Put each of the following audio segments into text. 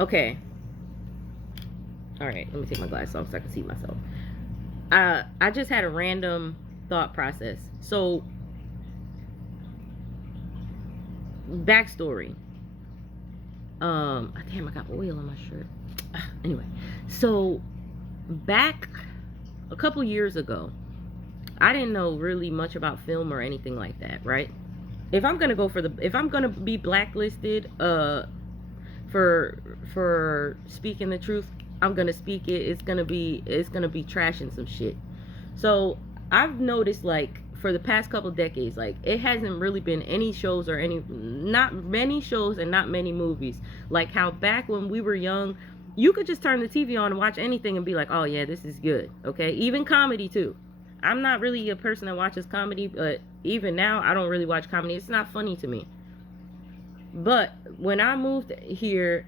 Okay. All right, let me take my glasses off so I can see myself. I just had a random thought process. So, backstory. Damn, I got oil on my shirt. Anyway, so back a couple years ago, I didn't know really much about film or anything like that, right? If I'm gonna be blacklisted, for speaking the truth, I'm gonna speak it. It's gonna be trashing some shit. So I've noticed, like, for the past couple decades, like, it hasn't really been any shows or not many shows and not many movies. Like how back when we were young, you could just turn the TV on and watch anything and be like, oh yeah, this is good. Okay, even comedy too. I'm not really a person that watches comedy, but even now I don't really watch comedy. It's not funny to me. But when I moved here,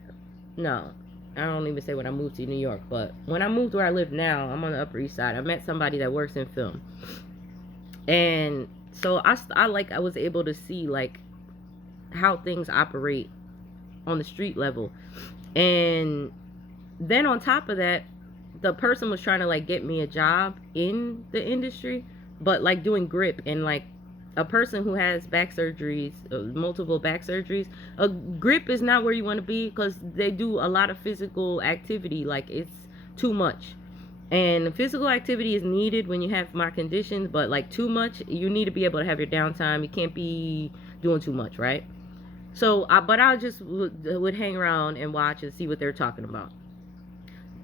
no, I don't even say when I moved to New York, but when I moved where I live now, I'm on the Upper East Side. I met somebody that works in film, and so I was able to see, like, how things operate on the street level. And then on top of that, the person was trying to, like, get me a job in the industry, but like doing grip. And like, a person who has back surgeries, multiple back surgeries, a grip is not where you want to be, because they do a lot of physical activity. Like, it's too much. And physical activity is needed when you have my conditions, but like too much, you need to be able to have your downtime. You can't be doing too much, right? So but I just would hang around and watch and see what they're talking about.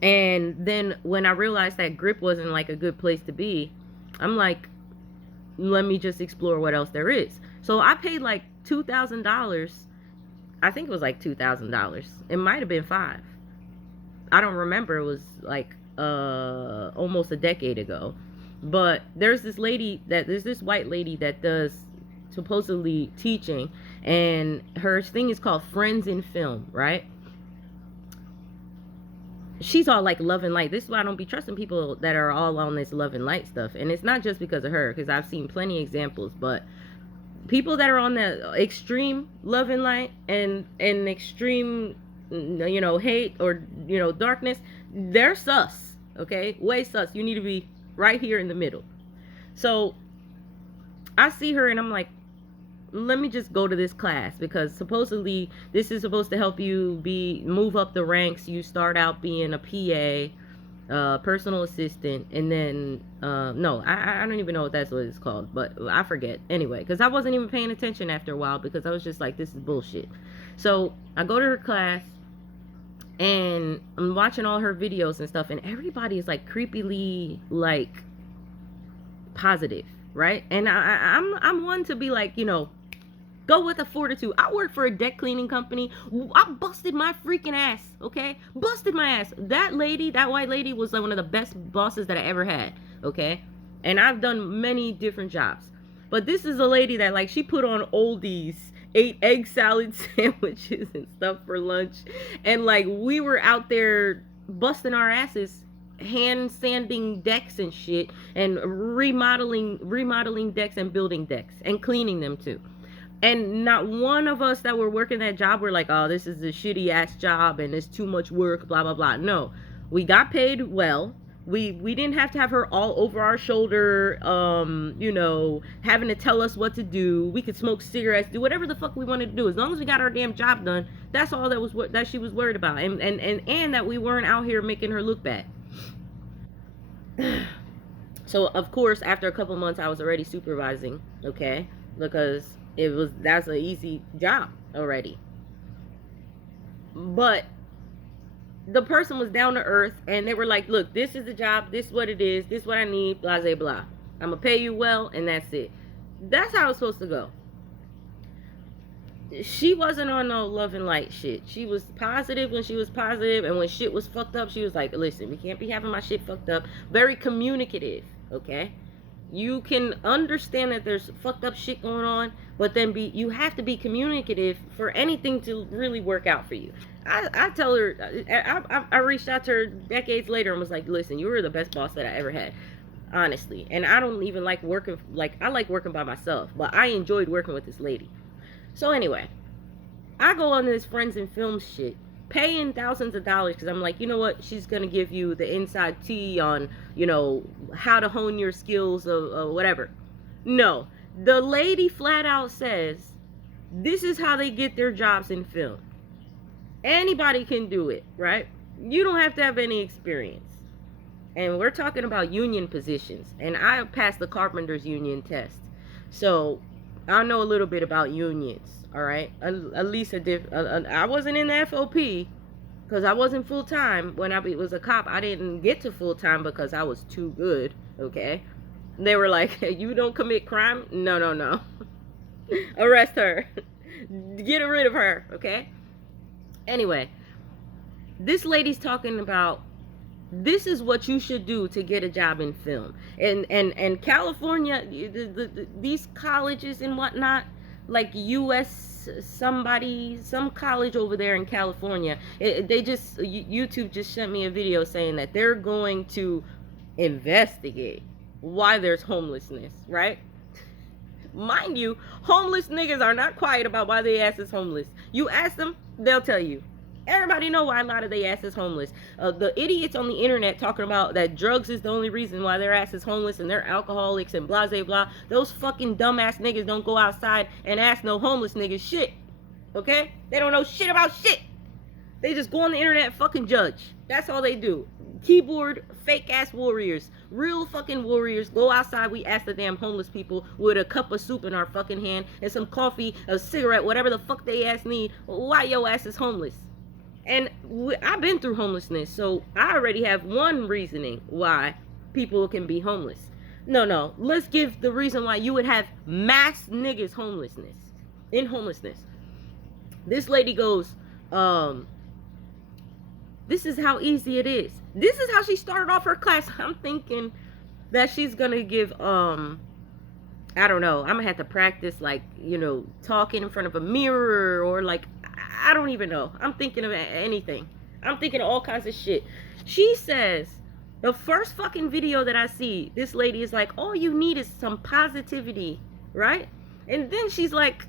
And then when I realized that grip wasn't like a good place to be, I'm like, let me just explore what else there is. So I paid like $2,000. I think it was like $2,000. It might have been five. I don't remember. It was like almost a decade ago. But there's this white lady that does supposedly teaching, and her thing is called Friends in Film, right? She's all like love and light. This is why I don't be trusting people that are all on this love and light stuff. And it's not just because of her, because I've seen plenty of examples, but people that are on the extreme love and light and extreme, hate or, darkness, they're sus. Okay, way sus. You need to be right here in the middle. So I see her and I'm like, let me just go to this class, because supposedly this is supposed to help you move up the ranks. You start out being a PA, personal assistant, and then no, I don't even know if that's what it's called, but I forget anyway, because I wasn't even paying attention after a while, because I was just like, this is bullshit. So I go to her class and I'm watching all her videos and stuff, and everybody is like creepily like positive, right? And I'm one to be like, go with a fortitude. I work for a deck cleaning company. I busted my freaking ass, okay? Busted my ass. That white lady was like one of the best bosses that I ever had, okay? And I've done many different jobs. But this is a lady that, like, she put on oldies, ate egg salad sandwiches and stuff for lunch. And, like, we were out there busting our asses, hand sanding decks and shit, and remodeling decks and building decks and cleaning them too. And not one of us that were working that job were like, oh, this is a shitty ass job and it's too much work, blah, blah, blah. No, we got paid well. We didn't have to have her all over our shoulder, having to tell us what to do. We could smoke cigarettes, do whatever the fuck we wanted to do. As long as we got our damn job done, that's all that she was worried about. And that we weren't out here making her look bad. So, of course, after a couple months, I was already supervising, okay? Because that's an easy job already. But the person was down to earth, and they were like, look, this is the job, this is what it is, this is what I need, blah, blah, blah. I'm gonna pay you well, and that's it. That's how it's supposed to go. She wasn't on no love and light shit. She was positive when she was positive, and when shit was fucked up, she was like, listen, we can't be having my shit fucked up. Very communicative, okay? You can understand that there's fucked up shit going on, but then you have to be communicative for anything to really work out for you. I tell her, I reached out to her decades later and was like, listen, you were the best boss that I ever had, honestly. And I don't even like working, I like working by myself, but I enjoyed working with this lady. So anyway, I go on this Friends in Film shit, paying thousands of dollars because I'm like, you know what? She's going to give you the inside tea on, how to hone your skills or whatever. No. The lady flat out says, this is how they get their jobs in film. Anybody can do it, right? You don't have to have any experience. And we're talking about union positions. And I passed the carpenters union test. So I know a little bit about unions, all right? At least I wasn't in the FOP because I wasn't full-time. When I was a cop, I didn't get to full-time because I was too good, okay? They were like, you don't commit crime? No. Arrest her. Get rid of her, okay? Anyway, this lady's talking about this is what you should do to get a job in film. And California, these colleges and whatnot, like some college over there in California, YouTube just sent me a video saying that they're going to investigate why there's homelessness, right? Mind you, homeless niggas are not quiet about why their ass is homeless. You ask them, they'll tell you. Everybody know why a lot of their ass is homeless. The idiots on the internet talking about that drugs is the only reason why their ass is homeless and they're alcoholics and blah, blah, blah. Those fucking dumbass niggas don't go outside and ask no homeless niggas shit. Okay? They don't know shit about shit. They just go on the internet and fucking judge. That's all they do. Keyboard, fake ass warriors. Real fucking warriors. Go outside, we ask the damn homeless people with a cup of soup in our fucking hand and some coffee, a cigarette, whatever the fuck they ass need. Why your ass is homeless? And I've been through homelessness, so I already have one reasoning why people can be homeless. No. Let's give the reason why you would have mass niggas in homelessness. This lady goes, this is how easy it is. This is how she started off her class. I'm thinking that she's going to give, I don't know. I'm going to have to practice, talking in front of a mirror or I don't even know. I'm thinking of anything. I'm thinking of all kinds of shit. She says, the first fucking video that I see, this lady is like, all you need is some positivity, right? And then she's like,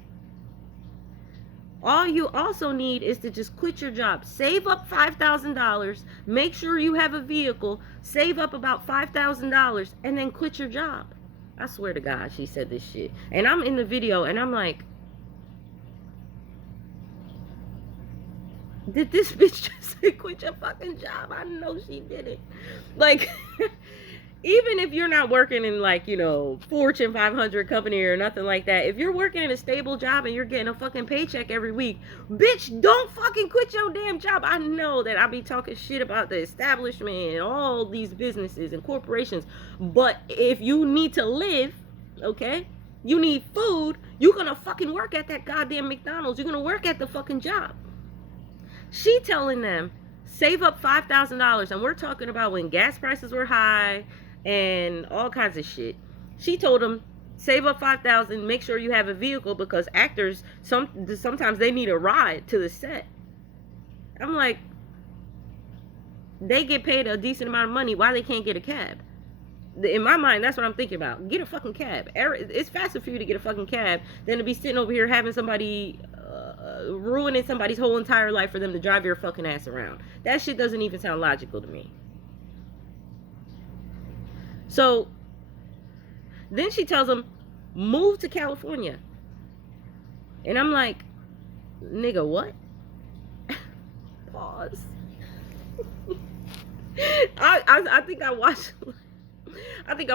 all you also need is to just quit your job. Save up $5,000. Make sure you have a vehicle. Save up about $5,000 and then quit your job. I swear to God, she said this shit. And I'm in the video and I'm like, did this bitch just say quit your fucking job? I know she did it. Even if you're not working in Fortune 500 company or nothing like that, if you're working in a stable job and you're getting a fucking paycheck every week, bitch, don't fucking quit your damn job. I know that I be talking shit about the establishment and all these businesses and corporations, but if you need to live, okay, you need food, you're gonna fucking work at that goddamn McDonald's. You're gonna work at the fucking job. She telling them, save up $5,000, and we're talking about when gas prices were high and all kinds of shit. She told them, save up $5,000, make sure you have a vehicle because actors, sometimes they need a ride to the set. I'm like, they get paid a decent amount of money. Why they can't get a cab? In my mind, that's what I'm thinking about. Get a fucking cab. It's faster for you to get a fucking cab than to be sitting over here having somebody ruining somebody's whole entire life for them to drive your fucking ass around. That shit doesn't even sound logical to me. So then she tells them, move to California. And I'm like, nigga, what? Pause. I think I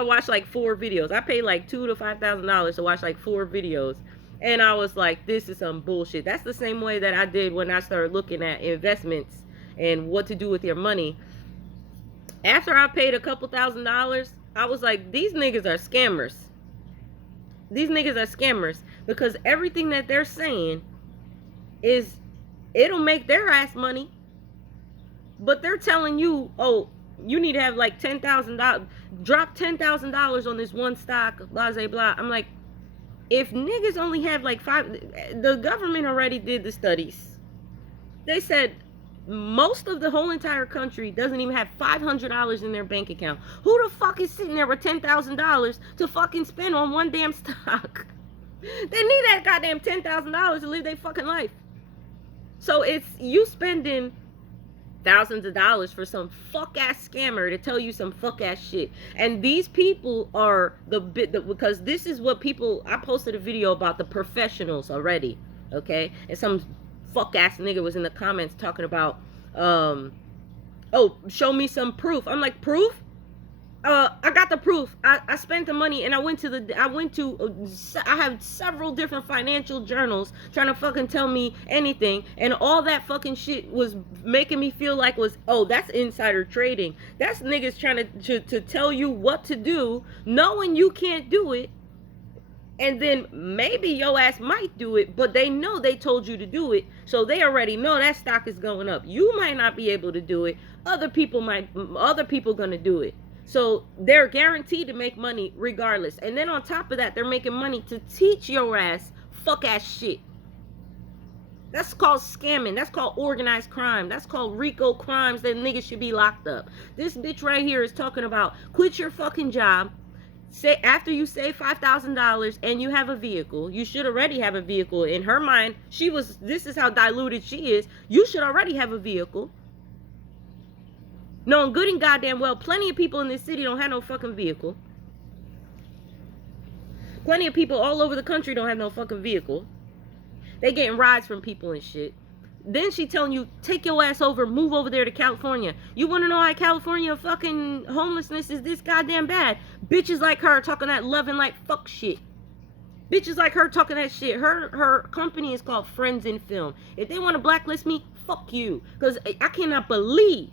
watched like 4 videos. I paid like $2,000 to $5,000 to watch like 4 videos. And I was like, this is some bullshit. That's the same way that I did when I started looking at investments and what to do with your money. After I paid a couple $1,000s, I was like, these niggas are scammers. These niggas are scammers because everything that they're saying is, it'll make their ass money. But they're telling you, oh, you need to have like $10,000, drop $10,000 on this one stock, blah, blah, blah. I'm like, if niggas only have like 5, the government already did the studies. They said most of the whole entire country doesn't even have $500 in their bank account. Who the fuck is sitting there with $10,000 to fucking spend on one damn stock? They need that goddamn $10,000 to live their fucking life. So it's you spending thousands of dollars for some fuck ass scammer to tell you some fuck ass shit. And these people are because this is what people, I posted a video about the professionals already, okay? And some fuck ass nigga was in the comments talking about oh, show me some proof. I'm like, proof? I got the proof. I spent the money and I have several different financial journals trying to fucking tell me anything, and all that fucking shit was making me feel like that's insider trading. That's niggas trying to tell you what to do, knowing you can't do it, and then maybe your ass might do it, but they know they told you to do it, so they already know that stock is going up. You might not be able to do it. Other people gonna do it. So they're guaranteed to make money regardless. And then on top of that, they're making money to teach your ass fuck ass shit. That's called scamming. That's called organized crime. That's called RICO crimes that niggas should be locked up. This bitch right here is talking about quit your fucking job. Say after you save $5,000 and you have a vehicle, you should already have a vehicle. In her mind, this is how diluted she is. You should already have a vehicle. Knowing good and goddamn well, plenty of people in this city don't have no fucking vehicle. Plenty of people all over the country don't have no fucking vehicle. They getting rides from people and shit. Then she telling you, take your ass over, move over there to California. You want to know why California fucking homelessness is this goddamn bad? Bitches like her talking that loving like fuck shit. Bitches like her talking that shit. Her company is called Friends in Film. If they want to blacklist me, fuck you. Because I cannot believe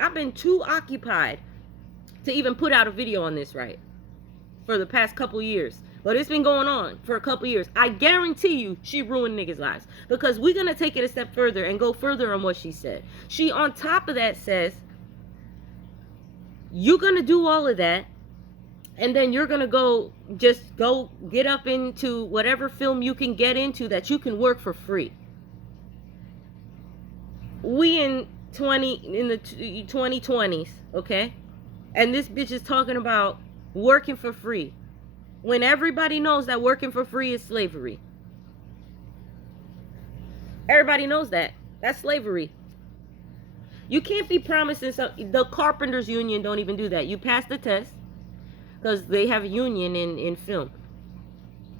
I've been too occupied to even put out a video on this right for the past couple years. But it's been going on for a couple years. I guarantee you she ruined niggas' lives. Because we're going to take it a step further and go further on what she said. She, on top of that, says, you're going to do all of that, and then you're going to go get up into whatever film you can get into that you can work for free. We in the 2020s, okay? And this bitch is talking about working for free when everybody knows that working for free is slavery. Everybody knows that. That's slavery. You can't be promising something. The carpenters union don't even do that. You pass the test because they have a union in film.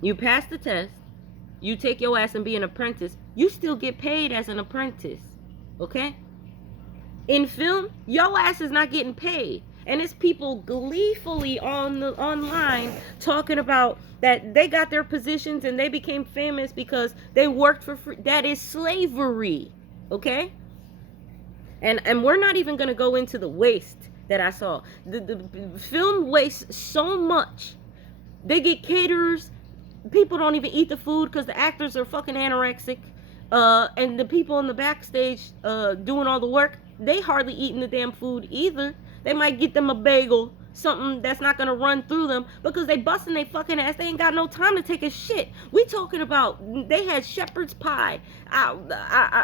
You pass the test, you take your ass and be an apprentice, you still get paid as an apprentice, okay? In film, your ass is not getting paid. And it's people gleefully online talking about that they got their positions and they became famous because they worked for free. That is slavery, okay? And we're not even going to go into the waste that I saw. The film wastes so much. They get caterers. People don't even eat the food because the actors are fucking anorexic. And the people in the backstage doing all the work, they hardly eating the damn food either. They might get them a bagel, something that's not gonna run through them because they busting their fucking ass. They ain't got no time to take a shit. We talking about they had shepherd's pie.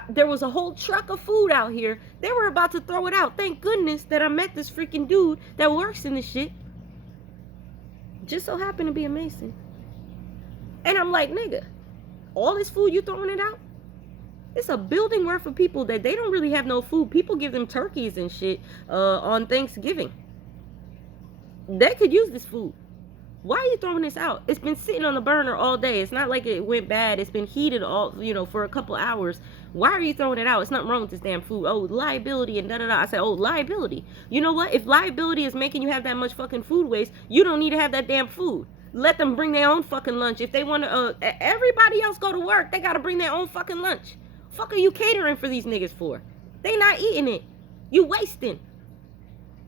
There was a whole truck of food out here. They were about to throw it out. Thank goodness that I met this freaking dude that works in this shit. Just so happened to be a Mason. And I'm like, nigga, all this food you throwing it out? It's a building worth of people that they don't really have no food. People give them turkeys and shit on Thanksgiving. They could use this food. Why are you throwing this out? It's been sitting on the burner all day. It's not like it went bad. It's been heated for a couple hours. Why are you throwing it out? It's nothing wrong with this damn food. Oh, liability and da-da-da. I said, oh, liability. You know what? If liability is making you have that much fucking food waste, you don't need to have that damn food. Let them bring their own fucking lunch. If they want to, everybody else go to work. They got to bring their own fucking lunch. Fuck are you catering for these niggas for? They not eating it. You wasting.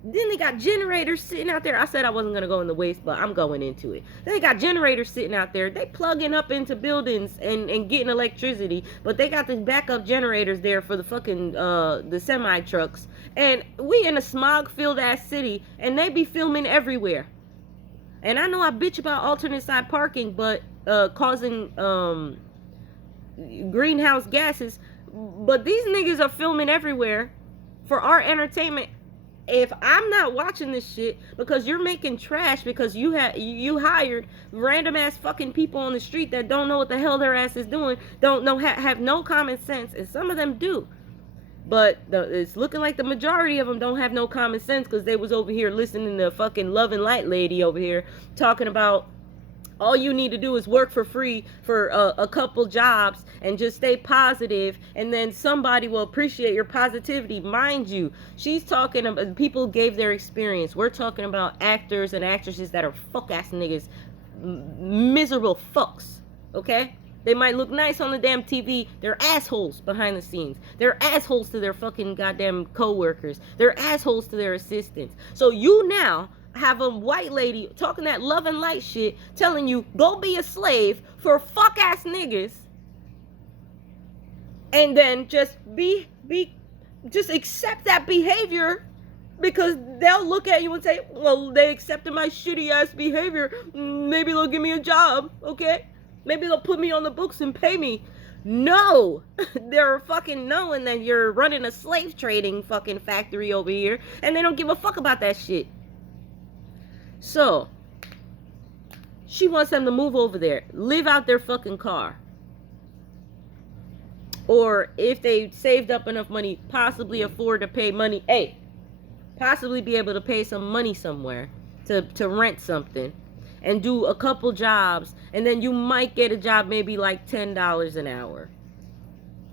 Then they got generators sitting out there. I said I wasn't going to go in the waste, but I'm going into it. Then they got generators sitting out there. They plugging up into buildings and getting electricity. But they got the backup generators there for the fucking, the semi trucks. And we in a smog-filled ass city. And they be filming everywhere. And I know I bitch about alternate side parking, but causing greenhouse gases, but these niggas are filming everywhere for our entertainment if I'm not watching this shit because you're making trash because you hired random ass fucking people on the street that don't know what the hell their ass is doing, don't know have no common sense, and some of them do. But it's looking like the majority of them don't have no common sense because they was over here listening to fucking Love and Light lady over here talking about all you need to do is work for free for a couple jobs and just stay positive, and then somebody will appreciate your positivity. Mind you, she's talking about people gave their experience. We're talking about actors and actresses that are fuck ass niggas, miserable fucks, okay? They might look nice on the damn TV. They're assholes behind the scenes. They're assholes to their fucking goddamn co-workers. They're assholes to their assistants. So you now have a white lady talking that Love and Light shit, telling you go be a slave for fuck ass niggas, and then just just accept that behavior because they'll look at you and say, well, they accepted my shitty ass behavior, maybe they'll give me a job, okay? Maybe they'll put me on the books and pay me. No, they're fucking knowing that you're running a slave trading fucking factory over here, and they don't give a fuck about that shit. So, she wants them to move over there, live out their fucking car. Or if they saved up enough money, possibly afford to pay money. Hey, possibly be able to pay some money somewhere to rent something and do a couple jobs. And then you might get a job maybe like $10 an hour.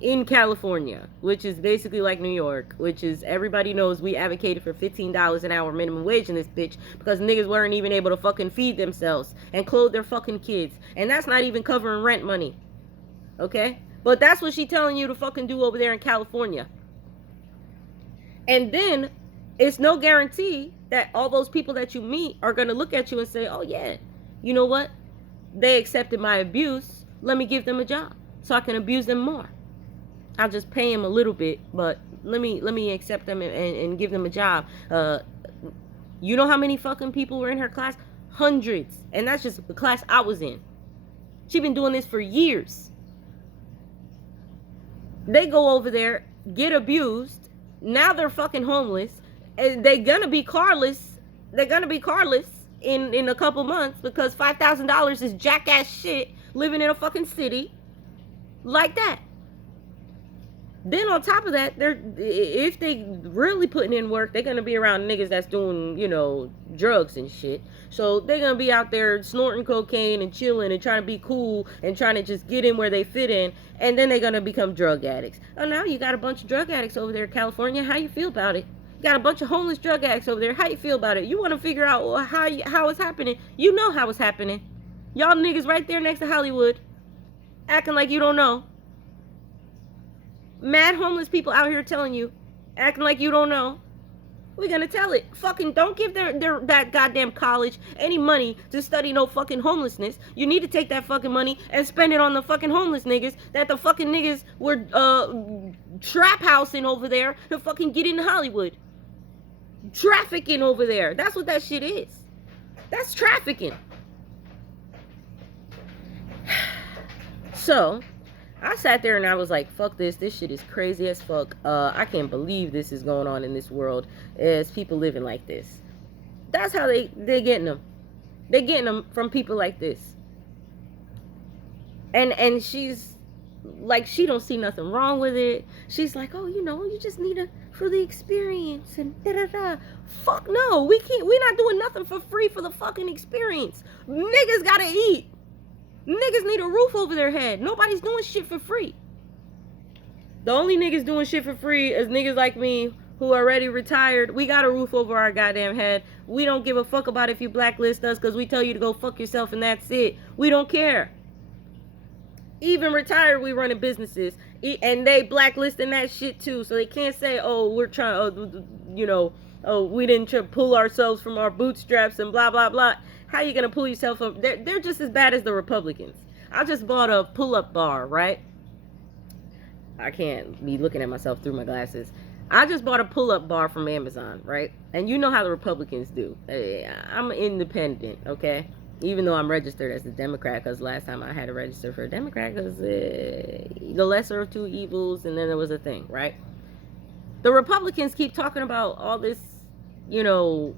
In California, which is basically like New York, which is, everybody knows we advocated for $15 an hour minimum wage in this bitch because niggas weren't even able to fucking feed themselves and clothe their fucking kids. And that's not even covering rent money. Okay? But that's what she telling you to fucking do over there in California. And then it's no guarantee that all those people that you meet are going to look at you and say, oh yeah, you know what? They accepted my abuse. Let me give them a job so I can abuse them more. I'll just pay him a little bit, but let me accept them and give them a job. You know how many fucking people were in her class? Hundreds. And that's just the class I was in. She been doing this for years. They go over there, get abused. Now they're fucking homeless. And they're gonna be carless. They're gonna be carless in a couple months because $5,000 is jackass shit living in a fucking city like that. Then on top of that, if they really putting in work, they're gonna be around niggas that's doing, you know, drugs and shit. So they're gonna be out there snorting cocaine and chilling and trying to be cool and trying to just get in where they fit in, and then they're gonna become drug addicts. Oh, now you got a bunch of drug addicts over there in California. How you feel about it? You got a bunch of homeless drug addicts over there. How you feel about it? You want to figure out how it's happening? You know how it's happening. Y'all niggas right there next to Hollywood, acting like you don't know. Mad homeless people out here telling you, acting like you don't know. We're gonna tell it. Fucking don't give that goddamn college any money to study no fucking homelessness. You need to take that fucking money and spend it on the fucking homeless niggas that the fucking niggas were trap housing over there to fucking get into Hollywood. Trafficking over there. That's what that shit is. That's trafficking. So I sat there and I was like, fuck this. This shit is crazy as fuck. I can't believe this is going on in this world as people living like this. That's how they're getting them. They're getting them from people like this. And she's like, she don't see nothing wrong with it. She's like, oh, you know, you just need for the experience and da-da-da. Fuck no. We're not doing nothing for free for the fucking experience. Niggas gotta eat. Niggas need a roof over their head. Nobody's doing shit for free. The only niggas doing shit for free is niggas like me who are already retired. We got a roof over our goddamn head. We don't give a fuck about if you blacklist us because we tell you to go fuck yourself and that's it. We don't care. Even retired, we running businesses. And they blacklisting that shit too. So they can't say, oh, we're trying, you know, oh, we didn't pull ourselves from our bootstraps and blah, blah, blah. How you gonna pull yourself up? They're just as bad as the Republicans. I just bought a pull-up bar, right? I can't be looking at myself through my glasses. I just bought a pull-up bar from Amazon, right? And you know how the Republicans do. I'm independent, okay? Even though I'm registered as a Democrat, because last time I had to register for a Democrat, because the lesser of two evils, and then there was a thing, right? The Republicans keep talking about all this you know,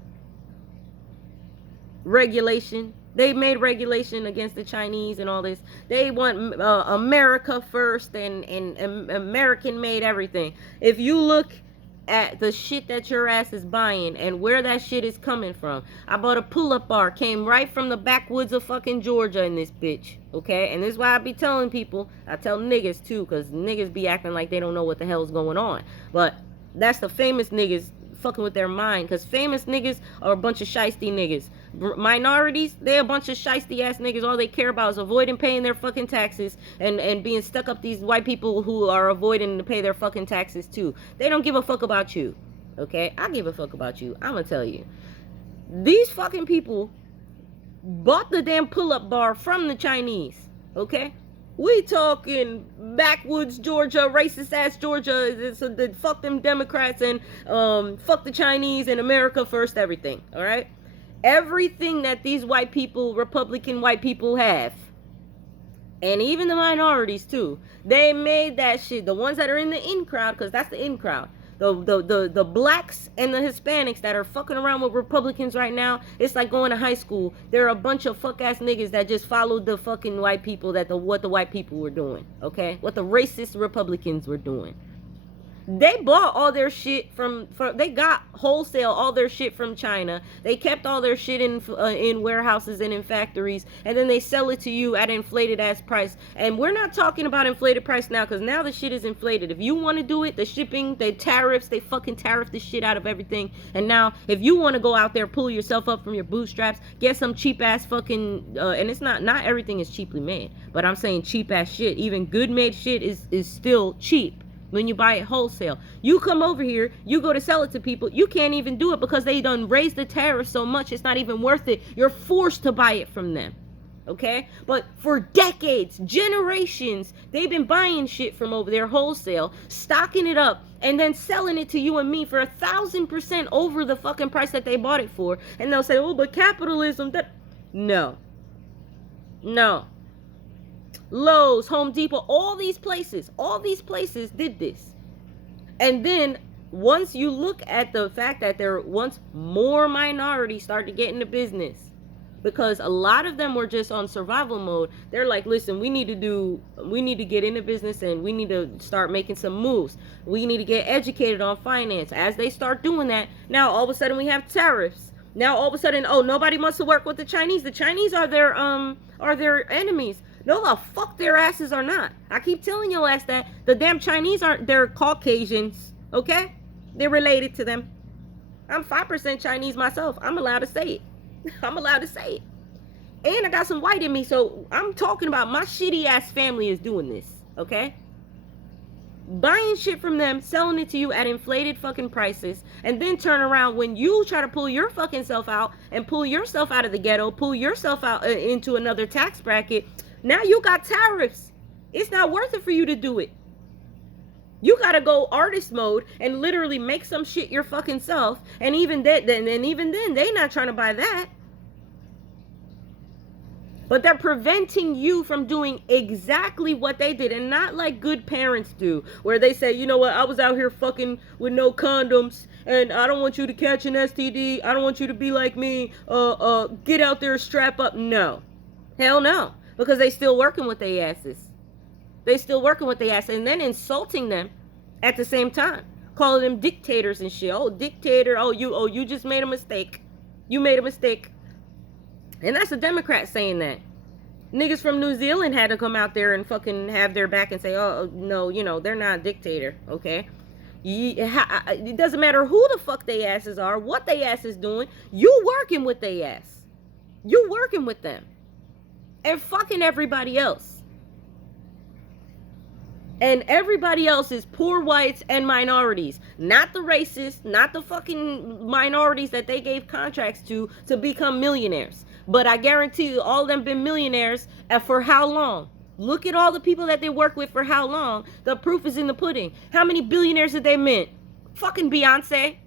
regulation. They made regulation against the Chinese and all this. They want America first and American made everything. If you look at the shit that your ass is buying and where that shit is coming from. I bought a pull-up bar, came right from the backwoods of fucking Georgia in this bitch, okay? And this is why I be telling people, I tell niggas too, because niggas be acting like they don't know what the hell's going on. But that's the famous niggas fucking with their mind, because famous niggas are a bunch of shiesty niggas. Minorities, they're a bunch of shiesty ass niggas. All they care about is avoiding paying their fucking taxes and being stuck up these white people who are avoiding to pay their fucking taxes too. They don't give a fuck about you, okay? I give a fuck about you. I'm gonna tell you, these fucking people bought the damn pull-up bar from the Chinese, okay? We talking backwoods Georgia, racist ass Georgia. So fuck them Democrats and fuck the Chinese and America first, everything. All right, everything that these white people, Republican white people have, and even the minorities too. They made that shit. The ones that are in the in crowd, because that's the in crowd. The blacks and the Hispanics that are fucking around with Republicans right now, it's like going to high school. They're a bunch of fuck ass niggas that just followed the fucking white people, what the white people were doing, okay? What the racist Republicans were doing. They bought all their shit from they got wholesale all their shit from China. They kept all their shit in warehouses and in factories, and then they sell it to you at inflated ass price. And we're not talking about inflated price now, because now the shit is inflated. If you want to do it, the shipping, the tariffs, they fucking tariff the shit out of everything. And now if you want to go out there, pull yourself up from your bootstraps, get some cheap ass fucking and it's not everything is cheaply made, but I'm saying cheap ass shit. Even good made shit is still cheap. When you buy it wholesale, you come over here, you go to sell it to people, you can't even do it because they done raised the tariff so much, it's not even worth it. You're forced to buy it from them, okay? But for decades, generations, they've been buying shit from over there wholesale, stocking it up, and then selling it to you and me for 1,000% over the fucking price that they bought it for. And they'll say, oh, but capitalism, that... No. Lowe's, Home Depot, all these places did this. And then once you look at the fact that once more minorities start to get into business, because a lot of them were just on survival mode, they're like, listen, we need to get into business and we need to start making some moves. We need to get educated on finance. As they start doing that, now all of a sudden we have tariffs. Now all of a sudden, oh, nobody wants to work with the Chinese. The Chinese are their enemies. No, the fuck their asses are not. I keep telling your ass that the damn Chinese they're Caucasians, okay? They're related to them. I'm 5% Chinese myself. I'm allowed to say it. I'm allowed to say it. And I got some white in me, so I'm talking about my shitty ass family is doing this, okay? Buying shit from them, selling it to you at inflated fucking prices, and then turn around when you try to pull your fucking self out and pull yourself out of the ghetto, pull yourself out into another tax bracket. Now you got tariffs. It's not worth it for you to do it. You gotta go artist mode and literally make some shit your fucking self. And even then, they not trying to buy that. But they're preventing you from doing exactly what they did, and not like good parents do, where they say, you know what, I was out here fucking with no condoms, and I don't want you to catch an STD. I don't want you to be like me. Get out there, strap up. No, hell no. Because they still working with their asses. They still working with their asses. And then insulting them at the same time. Calling them dictators and shit. Oh, dictator. Oh, you just made a mistake. You made a mistake. And that's a Democrat saying that. Niggas from New Zealand had to come out there and fucking have their back and say, oh, no, they're not a dictator, okay? It doesn't matter who the fuck they asses are, what they ass is doing. You working with they ass. You working with them. And fucking everybody else. And everybody else is poor whites and minorities. Not the racists, not the fucking minorities that they gave contracts to become millionaires. But I guarantee you, all of them been millionaires. And for how long? Look at all the people that they work with for how long. The proof is in the pudding. How many billionaires did they mint? Fucking Beyonce,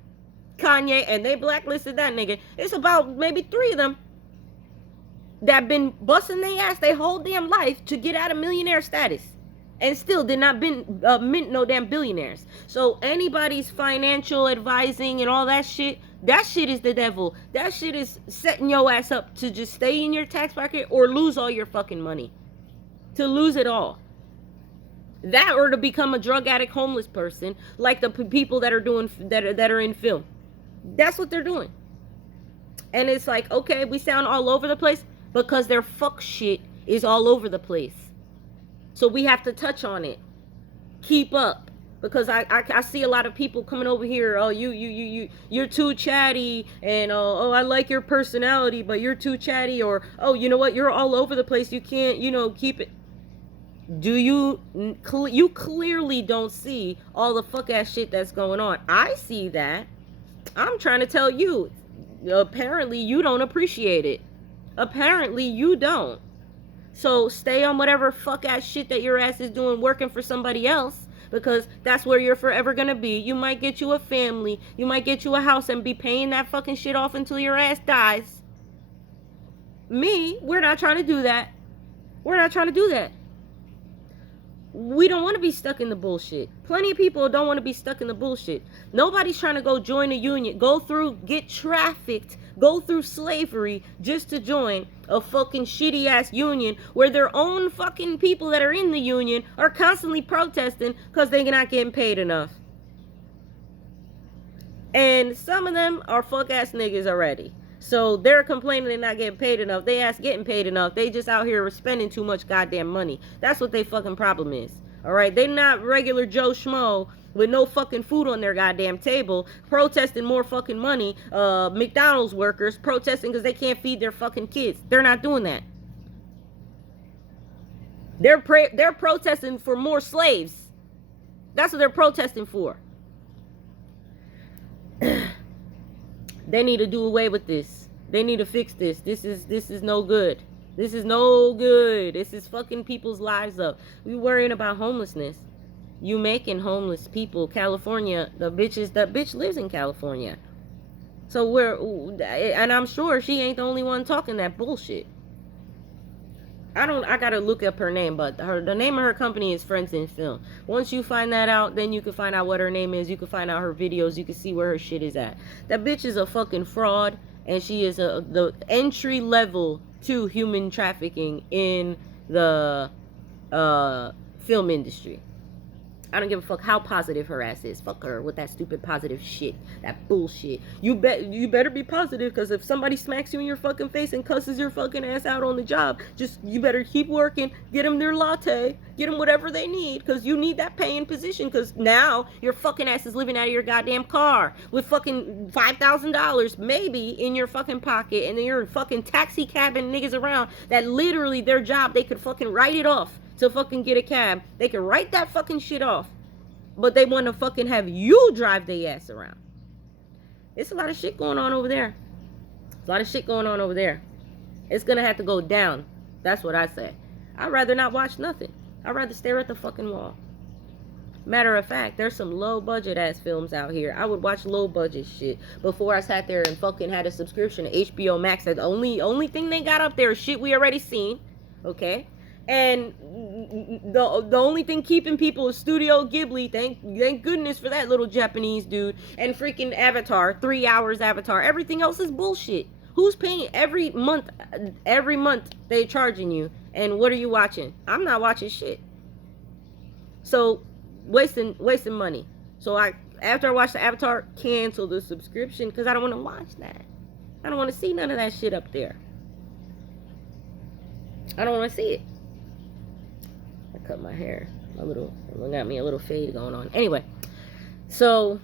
Kanye, and they blacklisted that nigga. It's about maybe 3 of them that been busting their ass their whole damn life to get out of millionaire status. and still did not mint no damn billionaires. So anybody's financial advising and all that shit is the devil. That shit is setting your ass up to just stay in your tax bracket or lose all your fucking money. To lose it all. That, or to become a drug addict, homeless person, like the people that are doing that are in film. That's what they're doing. And it's like, okay, we sound all over the place because their fuck shit is all over the place. So we have to touch on it. Keep up. Because I see a lot of people coming over here, oh, you're too chatty, and oh, I like your personality, but you're too chatty, or, oh, you know what, you're all over the place, you can't, keep it. Do you clearly don't see all the fuck ass shit that's going on. I see that. I'm trying to tell you, apparently you don't appreciate it. Apparently you don't. So stay on whatever fuck ass shit that your ass is doing working for somebody else, because that's where you're forever gonna be. You might get you a family, you might get you a house and be paying that fucking shit off until your ass dies. We're not trying to do that. We're not trying to do that. We don't want to be stuck in the bullshit. Plenty of people don't want to be stuck in the bullshit. Nobody's trying to go join a union, get trafficked, go through slavery just to join a fucking shitty ass union where their own fucking people that are in the union are constantly protesting because they're not getting paid enough. And some of them are fuck ass niggas already. So they're complaining they're not getting paid enough. They ass getting paid enough. They just out here spending too much goddamn money. That's what they fucking problem is. Alright? They not regular Joe Schmo with no fucking food on their goddamn table, protesting more fucking money. McDonald's workers protesting because they can't feed their fucking kids. They're not doing that. They're protesting for more slaves. That's what they're protesting for. They need to do away with this. They need to fix this. This is no good. This is no good. This is fucking people's lives up. We worrying about homelessness. You making homeless people. California, that bitch lives in California. So and I'm sure she ain't the only one talking that bullshit. I gotta look up her name, but the name of her company is Friends in Film. Once you find that out, then you can find out what her name is. You can find out her videos. You can see where her shit is at. That bitch is a fucking fraud, and she is the entry level to human trafficking in the film industry. I don't give a fuck how positive her ass is. Fuck her with that stupid positive shit. That bullshit. You better be positive, because if somebody smacks you in your fucking face and cusses your fucking ass out on the job, you better keep working. Get them their latte. Get them whatever they need, because you need that paying position, because now your fucking ass is living out of your goddamn car with fucking $5,000 maybe in your fucking pocket, and then you're fucking taxi cabbing niggas around that literally their job, they could fucking write it off to fucking get a cab. They can write that fucking shit off, but they want to fucking have you drive their ass around. It's a lot of shit going on over there. A lot of shit going on over there. It's gonna have to go down. That's what I say. I'd rather not watch nothing. I'd rather stare at the fucking wall. Matter of fact, there's some low budget ass films out here. I would watch low budget shit before I sat there and fucking had a subscription to HBO Max. That the only thing they got up there is shit we already seen. Okay? And the only thing keeping people is Studio Ghibli. Thank goodness for that little Japanese dude. And freaking Avatar, 3 hours Avatar. Everything else is bullshit. Who's paying every month? Every month they charging you. And what are you watching? I'm not watching shit. So wasting money. So after I watched the Avatar, cancel the subscription, because I don't want to watch that. I don't want to see none of that shit up there. I don't want to see it. I cut my hair. Got me a little fade going on. Anyway, so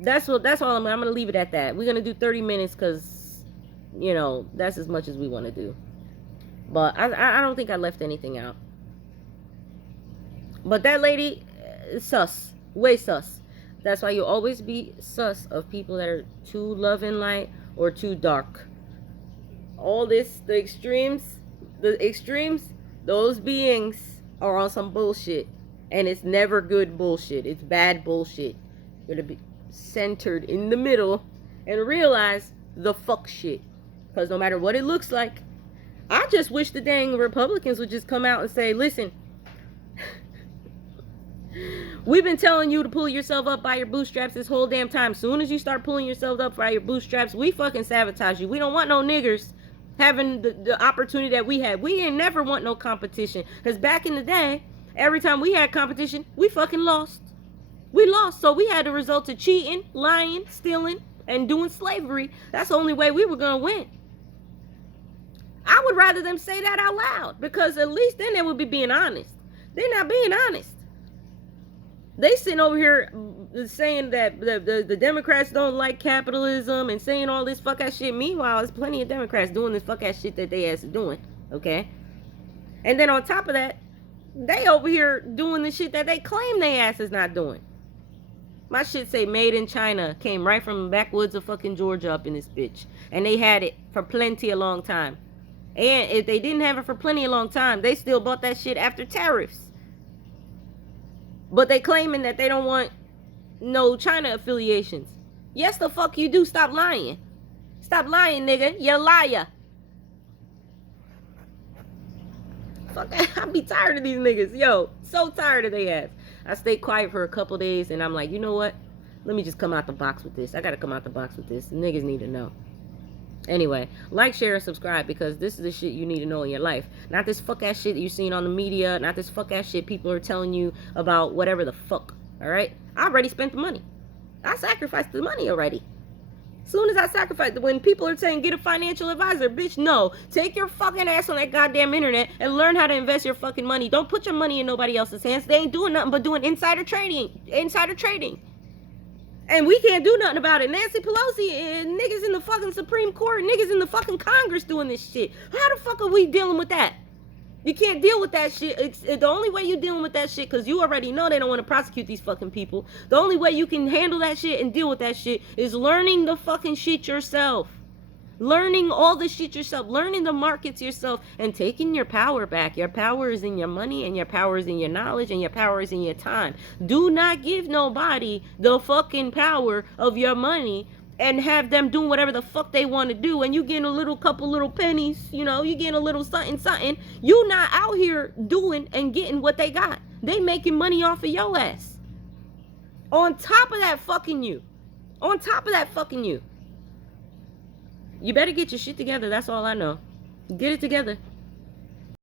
that's all. I'm gonna leave it at that. We're gonna do 30 minutes because, that's as much as we want to do. But I don't think I left anything out. But that lady, sus, way sus. That's why you always be sus of people that are too love and light or too dark. All this, the extremes, those beings are on some bullshit, and it's never good bullshit. It's bad bullshit. You're gonna be centered in the middle and realize the fuck shit, because no matter what it looks like, I just wish the dang Republicans would just come out and say, listen, We've been telling you to pull yourself up by your bootstraps this whole damn time. Soon as you start pulling yourself up by your bootstraps, we fucking sabotage you. We don't want no niggers having the opportunity that we had. We didn't never want no competition. Because back in the day, every time we had competition, we fucking lost. We lost. So we had to resort to cheating, lying, stealing, and doing slavery. That's the only way we were going to win. I would rather them say that out loud, because at least then they would be being honest. They're not being honest. They sitting over here saying that the Democrats don't like capitalism and saying all this fuck ass shit. Meanwhile, there's plenty of Democrats doing this fuck ass shit that they ass is doing. Okay? And then on top of that, they over here doing the shit that they claim they ass is not doing. My shit say made in China, came right from the backwoods of fucking Georgia up in this bitch. And they had it for plenty a long time. And if they didn't have it for plenty a long time, they still bought that shit after tariffs. But they claiming that they don't want no China affiliations. Yes, the fuck you do. Stop lying. Stop lying, nigga. You're a liar. Fuck, I be tired of these niggas. Yo, so tired of they ass. I stayed quiet for a couple days and I'm like, you know what? Let me just come out the box with this. I gotta come out the box with this. Niggas need to know. Anyway, like, share, and subscribe, because this is the shit you need to know in your life. Not this fuck ass shit you're seeing on the media. Not this fuck ass shit people are telling you about whatever the fuck. Alright? I already spent the money. I sacrificed the money already. Soon as I sacrificed, when people are saying get a financial advisor, bitch, no. Take your fucking ass on that goddamn internet and learn how to invest your fucking money. Don't put your money in nobody else's hands. They ain't doing nothing but doing insider trading. Insider trading. And we can't do nothing about it. Nancy Pelosi and niggas in the fucking Supreme Court, niggas in the fucking Congress doing this shit. How the fuck are we dealing with that? You can't deal with that shit. It's the only way you're dealing with that shit, because you already know they don't want to prosecute these fucking people. The only way you can handle that shit and deal with that shit is learning the fucking shit yourself. Learning all the shit yourself. Learning the markets yourself. And taking your power back. Your power is in your money, and your power is in your knowledge, and your power is in your time. Do not give nobody the fucking power of your money and have them doing whatever the fuck they want to do, and you getting a couple little pennies, you know, you getting a little something. You not out here doing and getting what they got. They making money off of your ass. On top of that fucking you. On top of that fucking you. You better get your shit together. That's all I know. Get it together.